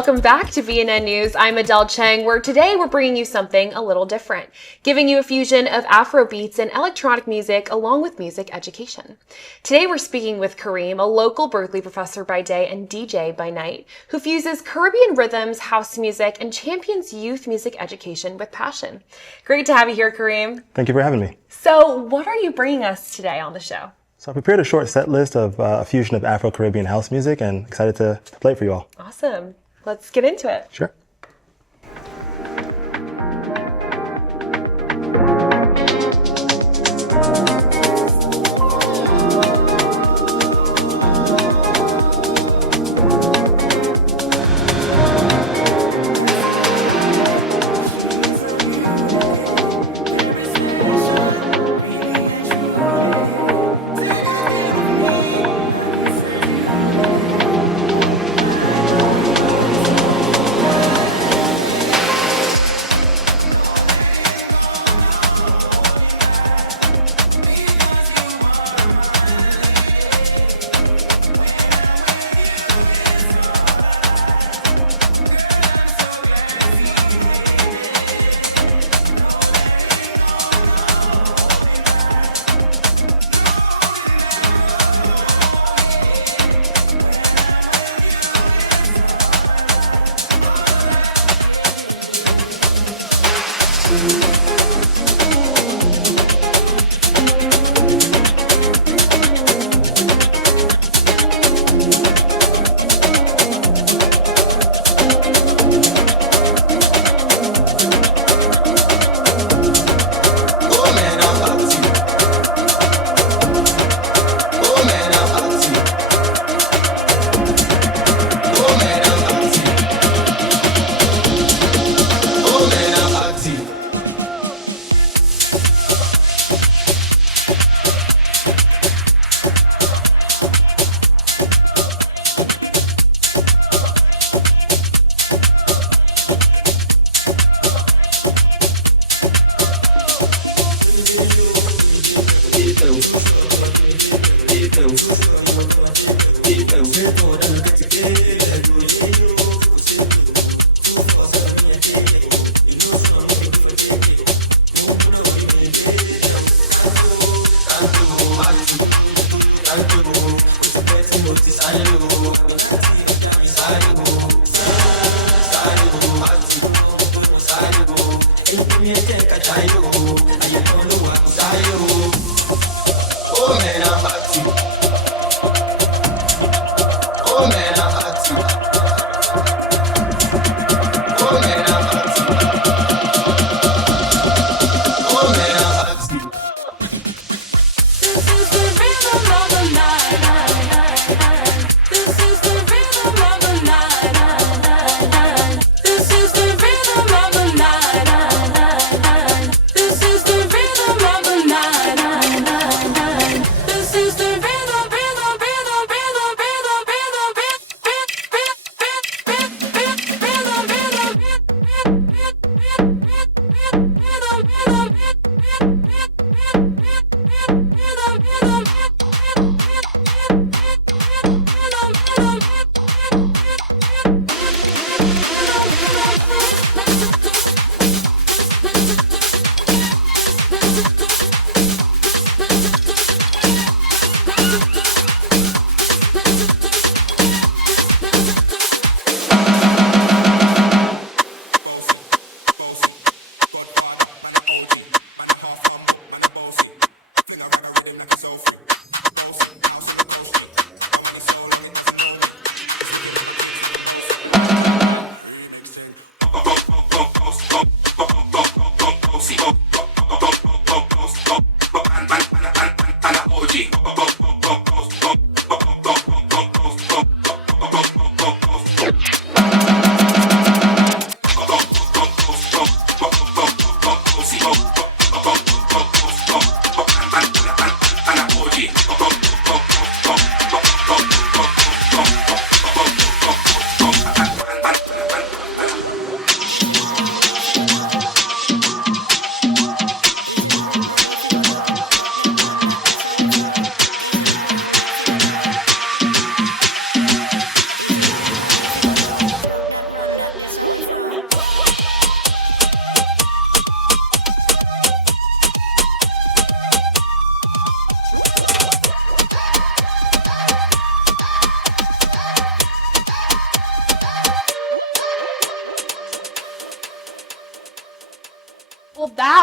welcome back to BNN News. I'm Adele Cheng, where today we're bringing you something a little different, giving you a fusion of Afro beats and electronic music along with music education. Today we're speaking with Kareem, a local Berkeley professor by day and DJ by night, who fuses Caribbean rhythms, house music, and champions youth music education with passion. Great to have you here, Kareem. Thank you for having me. So what are you bringing us today on the show? So I prepared a short set list of a fusion of Afro-Caribbean house music and excited to play it for you all. Awesome. Let's get into it. Sure.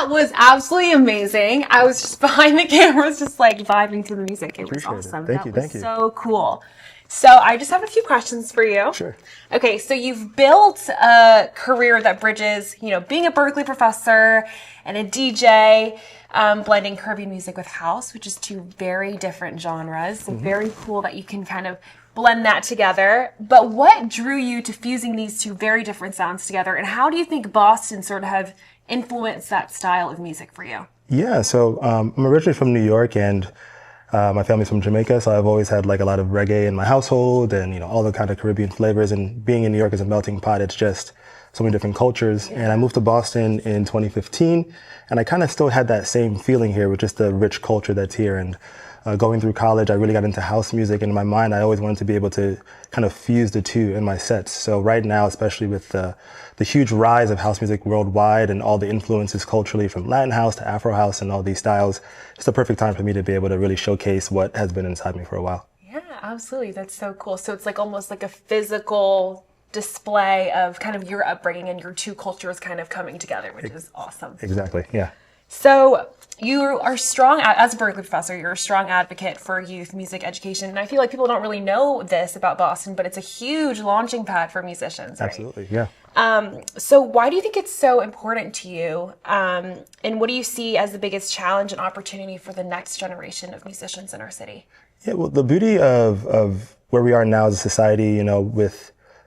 That was absolutely amazing. I was just behind the cameras, just like vibing to the music. It was awesome. Thank you. That was so cool. So I just have a few questions for you. Sure. Okay, so you've built a career that bridges, being a Berkeley professor and a DJ, blending Caribbean music with house, which is two very different genres. So very cool that you can kind of blend that together. But what drew you to fusing these two very different sounds together, and how do you think Boston sort of have influenced that style of music for you? Yeah, so I'm originally from New York, and my family's from Jamaica, so I've always had like a lot of reggae in my household, and all the kind of Caribbean flavors. And being in New York is a melting pot. It's just so many different cultures. And I moved to Boston in 2015, and I kind of still had that same feeling here with just the rich culture that's here. And going through college, I really got into house music, and in my mind, I always wanted to be able to kind of fuse the two in my sets. So right now, especially with the huge rise of house music worldwide and all the influences culturally from Latin house to Afro house and all these styles, it's the perfect time for me to be able to really showcase what has been inside me for a while. Yeah, absolutely. That's so cool. So it's like almost like a physical display of kind of your upbringing and your two cultures kind of coming together, which is awesome. Exactly, yeah. So you are strong, as a Berkeley professor, you're a strong advocate for youth music education. And I feel like people don't really know this about Boston, but it's a huge launching pad for musicians. Right? Absolutely, yeah. So why do you think it's so important to you? And what do you see as the biggest challenge and opportunity for the next generation of musicians in our city? Yeah, well, the beauty of where we are now as a society,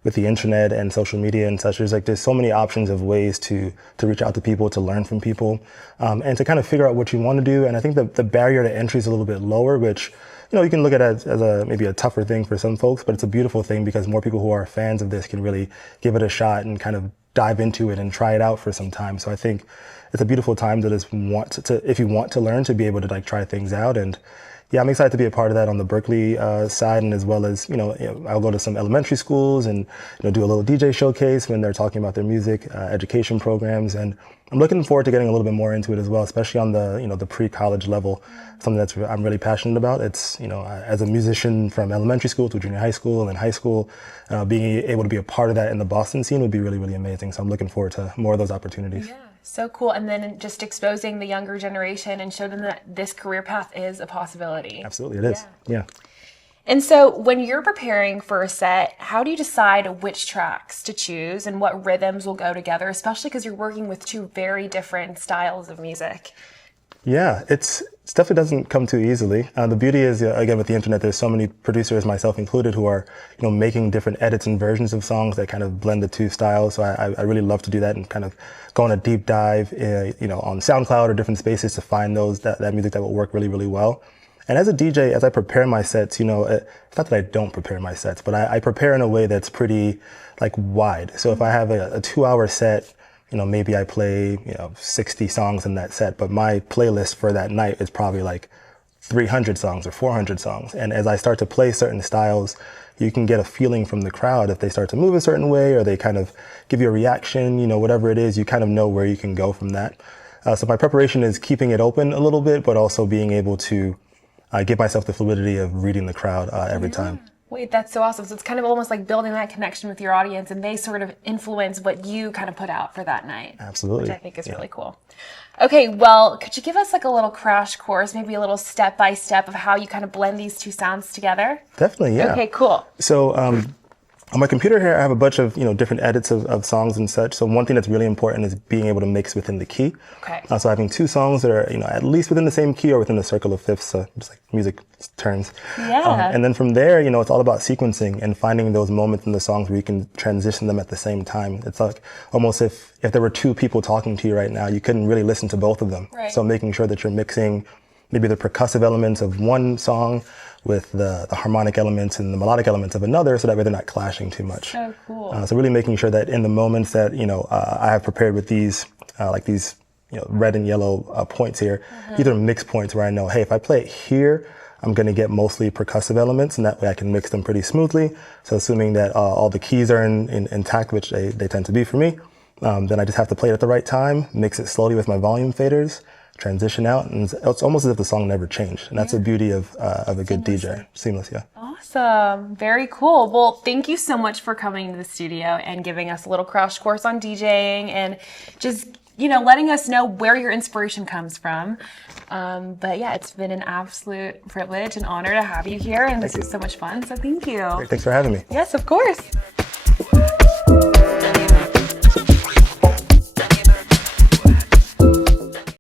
with the internet and social media and such, there's so many options of ways to reach out to people, to learn from people, and to kind of figure out what you want to do. And I think the barrier to entry is a little bit lower, which, you can look at it as maybe a tougher thing for some folks, but it's a beautiful thing because more people who are fans of this can really give it a shot and kind of dive into it and try it out for some time. So I think it's a beautiful time to just if you want to learn, to be able to like try things out. And yeah, I'm excited to be a part of that on the Berkeley side, and as well as, I'll go to some elementary schools and, do a little DJ showcase when they're talking about their music education programs. And I'm looking forward to getting a little bit more into it as well, especially on the, the pre-college level, something that's I'm really passionate about. It's, as a musician from elementary school to junior high school and then high school, being able to be a part of that in the Boston scene would be really, really amazing. So I'm looking forward to more of those opportunities. Yeah. So cool. And then just exposing the younger generation and show them that this career path is a possibility. Absolutely, it is. Yeah. And so when you're preparing for a set, how do you decide which tracks to choose and what rhythms will go together, especially because you're working with two very different styles of music? Yeah, it definitely doesn't come too easily. The beauty is, again, with the internet, there's so many producers, myself included, who are, making different edits and versions of songs that kind of blend the two styles. So I really love to do that and kind of go on a deep dive, on SoundCloud or different spaces to find that music that will work really, really well. And as a DJ, as I prepare my sets, it's not that I don't prepare my sets, but I prepare in a way that's pretty wide. So if I have a 2-hour set, maybe I play, 60 songs in that set, but my playlist for that night is probably 300 songs or 400 songs. And as I start to play certain styles, you can get a feeling from the crowd if they start to move a certain way or they kind of give you a reaction, whatever it is, you kind of know where you can go from that. So my preparation is keeping it open a little bit, but also being able to give myself the fluidity of reading the crowd every time. Wait, that's so awesome. So it's kind of almost like building that connection with your audience, and they sort of influence what you kind of put out for that night. Absolutely. Which I think is really cool. Okay, well, could you give us a little crash course, maybe a little step-by-step of how you kind of blend these two sounds together? Definitely, yeah. Okay, cool. So on my computer here, I have a bunch of, different edits of songs and such. So one thing that's really important is being able to mix within the key. Okay. So having two songs that are, at least within the same key or within the circle of fifths, just like music terms. Yeah. And then from there, it's all about sequencing and finding those moments in the songs where you can transition them at the same time. It's like almost if there were two people talking to you right now, you couldn't really listen to both of them. Right. So making sure that you're mixing maybe the percussive elements of one song with the harmonic elements and the melodic elements of another, so that way they're not clashing too much. So cool. So really making sure that in the moments that, I have prepared with these, red and yellow points here, these are mix points where I know, hey, if I play it here, I'm going to get mostly percussive elements, and that way I can mix them pretty smoothly. So assuming that all the keys are intact, which they tend to be for me, then I just have to play it at the right time, mix it slowly with my volume faders, transition out, and it's almost as if the song never changed. And that's the beauty of a good DJ. Seamless, yeah. Awesome. Very cool. Well, thank you so much for coming to the studio and giving us a little crash course on DJing and just letting us know where your inspiration comes from. But yeah, it's been an absolute privilege and honor to have you here, and this was so much fun. So thank you. Thanks for having me. Yes, of course.